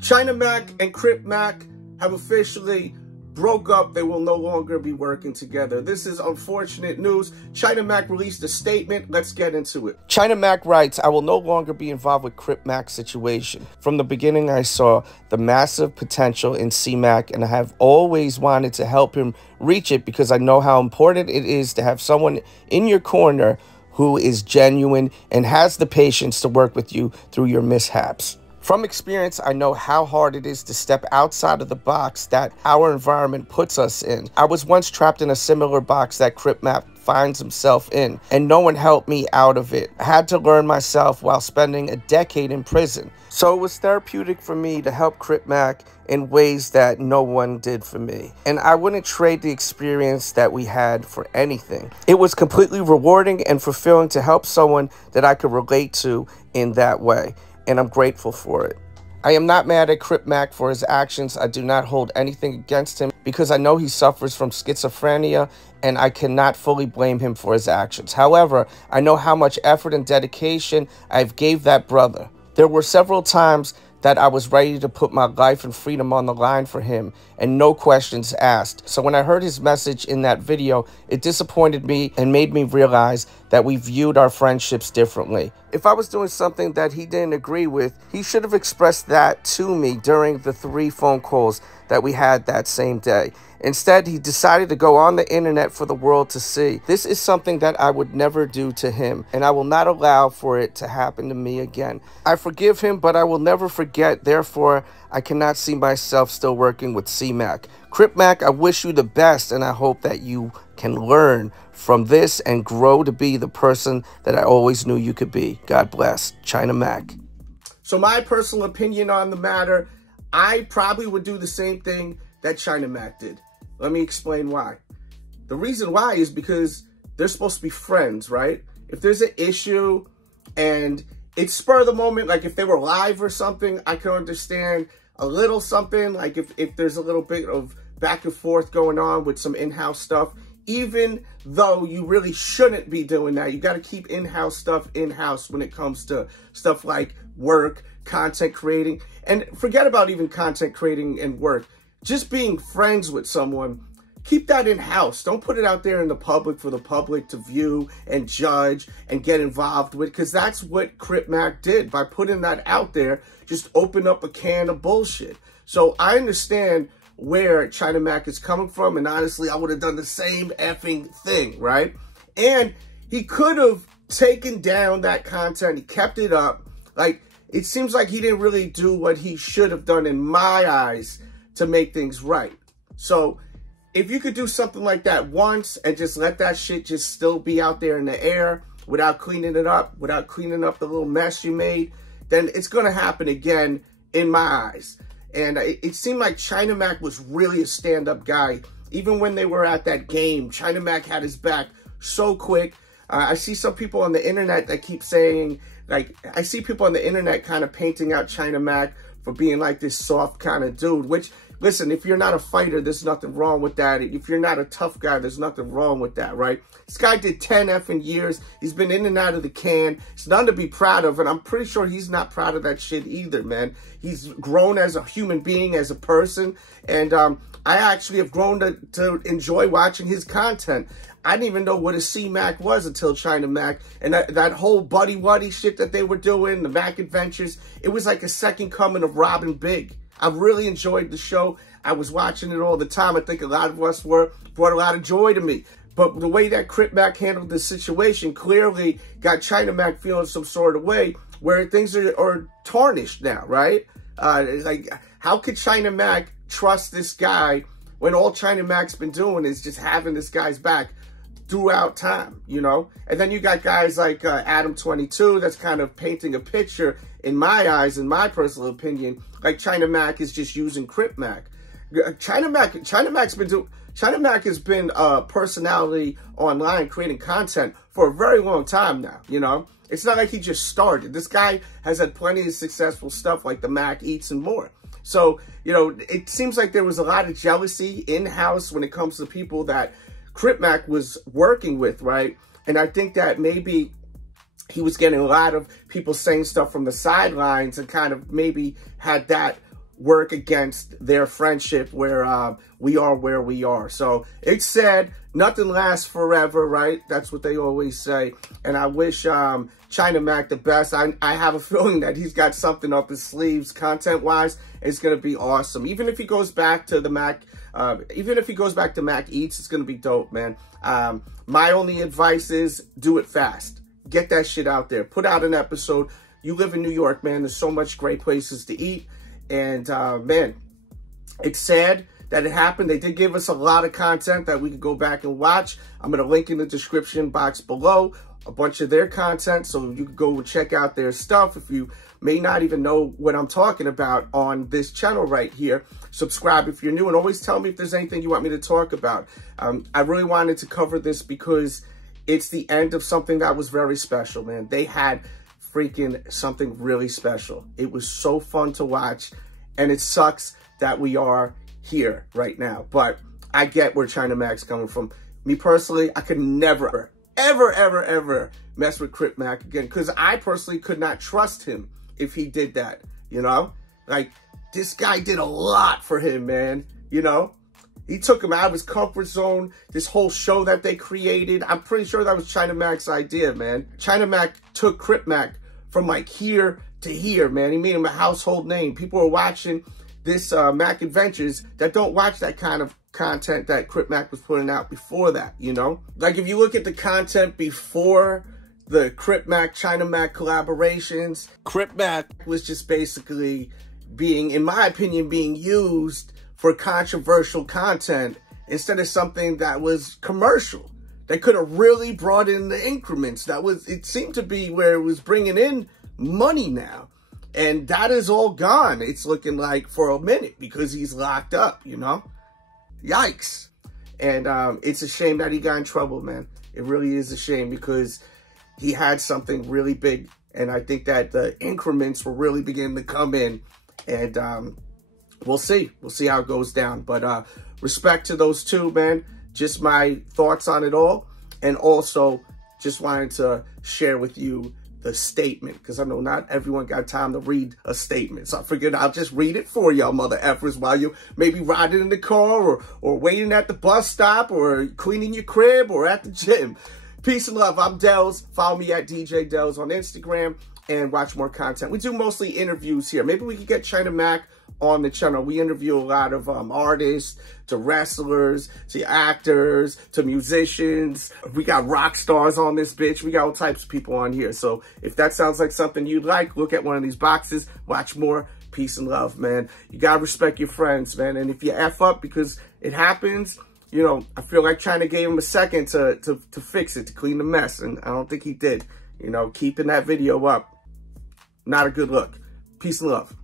China Mac and Crip Mac have officially broke up. They will no longer be working together. This is unfortunate news. China Mac released a statement. Let's get into it. China Mac writes, "I will no longer be involved with Crip Mac's situation. From the beginning, I saw the massive potential in C-Mac, and I have always wanted to help him reach it because I know how important it is to have someone in your corner who is genuine and has the patience to work with you through your mishaps. From experience, I know how hard it is to step outside of the box that our environment puts us in. I was once trapped in a similar box that Crip Mac finds himself in, and no one helped me out of it. I had to learn myself while spending a decade in prison. So it was therapeutic for me to help Crip Mac in ways that no one did for me. And I wouldn't trade the experience that we had for anything. It was completely rewarding and fulfilling to help someone that I could relate to in that way. And I'm grateful for it. I am not mad at Crip Mac for his actions. I do not hold anything against him because I know he suffers from schizophrenia and I cannot fully blame him for his actions. However, I know how much effort and dedication I've gave that brother. There were several times that I was ready to put my life and freedom on the line for him, and no questions asked. So when I heard his message in that video, it disappointed me and made me realize that we viewed our friendships differently. If I was doing something that he didn't agree with, he should have expressed that to me during the 3 phone calls that we had that same day. Instead, he decided to go on the internet for the world to see. This is something that I would never do to him, and I will not allow for it to happen to me again. I forgive him, but I will never forget. Therefore, I cannot see myself still working with C-Mac. Crip Mac, I wish you the best, and I hope that you can learn from this and grow to be the person that I always knew you could be. God bless. China Mac." So my personal opinion on the matter, I probably would do the same thing that China Mac did. Let me explain why. The reason why is because they're supposed to be friends, right? If there's an issue and it's spur of the moment, like if they were live or something, I can understand a little something, like if there's a little bit of back and forth going on with some in-house stuff, even though you really shouldn't be doing that. You got to keep in-house stuff in-house when it comes to stuff like work, content creating, and forget about even content creating and work. Just being friends with someone, keep that in-house. Don't put it out there in the public for the public to view and judge and get involved with, because that's what Crip Mac did. By putting that out there, just open up a can of bullshit. So I understand where China Mac is coming from, and honestly, I would have done the same effing thing, right? And he could have taken down that content. He kept it up. Like, it seems like he didn't really do what he should have done in my eyes to make things right. So if you could do something like that once and just let that shit just still be out there in the air without cleaning it up, without cleaning up the little mess you made, then it's going to happen again in my eyes. And it seemed like China Mac was really a stand-up guy. Even when they were at that game, China Mac had his back so quick. I see some people on the internet that keep saying, like, I see people on the internet kind of painting out China Mac for being like this soft kind of dude, which, listen, if you're not a fighter, there's nothing wrong with that. If you're not a tough guy, there's nothing wrong with that, right? This guy did 10 effing years. He's been in and out of the can. It's nothing to be proud of, and I'm pretty sure he's not proud of that shit either, man. He's grown as a human being, as a person, and I actually have grown to enjoy watching his content. I didn't even know what a C-Mac was until China Mac, and that whole buddy-wuddy shit that they were doing, the Mac Adventures, it was like a second coming of Robin Big. I really enjoyed the show. I was watching it all the time. I think a lot of us were, brought a lot of joy to me. But the way that Crip Mac handled the situation clearly got China Mac feeling some sort of way where things are tarnished now, right? Like, how could China Mac trust this guy when all China Mac's been doing is just having this guy's back throughout time, you know? And then you got guys like ADAM22 that's kind of painting a picture, in my eyes, in my personal opinion, like China Mac is just using Crip Mac. China Mac has been a personality online creating content for a very long time now, you know? It's not like he just started. This guy has had plenty of successful stuff like the Mac Eats and more. So, you know, it seems like there was a lot of jealousy in-house when it comes to people that Crip Mac was working with, right? And I think that maybe he was getting a lot of people saying stuff from the sidelines and kind of maybe had that work against their friendship where we are where we are. So it's sad. Nothing lasts forever, right? That's what they always say. And I wish China Mac the best. I have a feeling that he's got something up his sleeves content-wise. It's going to be awesome. Even if he goes back to the Mac, even if he goes back to Mac Eats, it's going to be dope, man. My only advice is do it fast. Get that shit out there. Put out an episode. You live in New York, man. There's so much great places to eat. And, man, it's sad that it happened. They did give us a lot of content that we could go back and watch. I'm going to link in the description box below a bunch of their content, so you can go check out their stuff. If you may not even know what I'm talking about on this channel right here, subscribe if you're new, and always tell me if there's anything you want me to talk about. I really wanted to cover this because it's the end of something that was very special, man. They had freaking something really special. It was so fun to watch, and it sucks that we are here right now. But I get where China Mac's coming from. Me personally, I could never, ever mess with Crip Mac again, because I personally could not trust him if he did that, you know? Like, this guy did a lot for him, man, you know? He took him out of his comfort zone, this whole show that they created. I'm pretty sure that was China Mac's idea, man. China Mac took Crip Mac from like here to here, man. He made him a household name. People are watching this Mac Adventures that don't watch that kind of content that Crip Mac was putting out before that, you know? Like, if you look at the content before the Crip Mac, China Mac collaborations, Crip Mac was just basically being, in my opinion, being used for controversial content instead of something that was commercial. They could have really brought in the increments. It seemed to be where it was bringing in money now. And that is all gone, it's looking like, for a minute, because he's locked up, you know? Yikes. And it's a shame that he got in trouble, man. It really is a shame, because he had something really big. And I think that the increments were really beginning to come in. And we'll see. We'll see how it goes down. But respect to those two, man. Just my thoughts on it all. And also just wanted to share with you the statement, because I know not everyone got time to read a statement. So I figured I'll just read it for y'all mother effers while you maybe riding in the car or waiting at the bus stop or cleaning your crib or at the gym. Peace and love. I'm Dells. Follow me at DJ Dells on Instagram and watch more content. We do mostly interviews here. Maybe we could get China Mac on the channel. We interview a lot of artists, to wrestlers, to actors, to musicians. We got rock stars on this bitch. We got all types of people on here. So if that sounds like something you'd like, look at one of these boxes, watch more. Peace and love, man. You gotta respect your friends, man. And if you F up because it happens, you know, I feel like China gave him a second to fix it, to clean the mess. And I don't think he did. You know, keeping that video up, not a good look. Peace and love.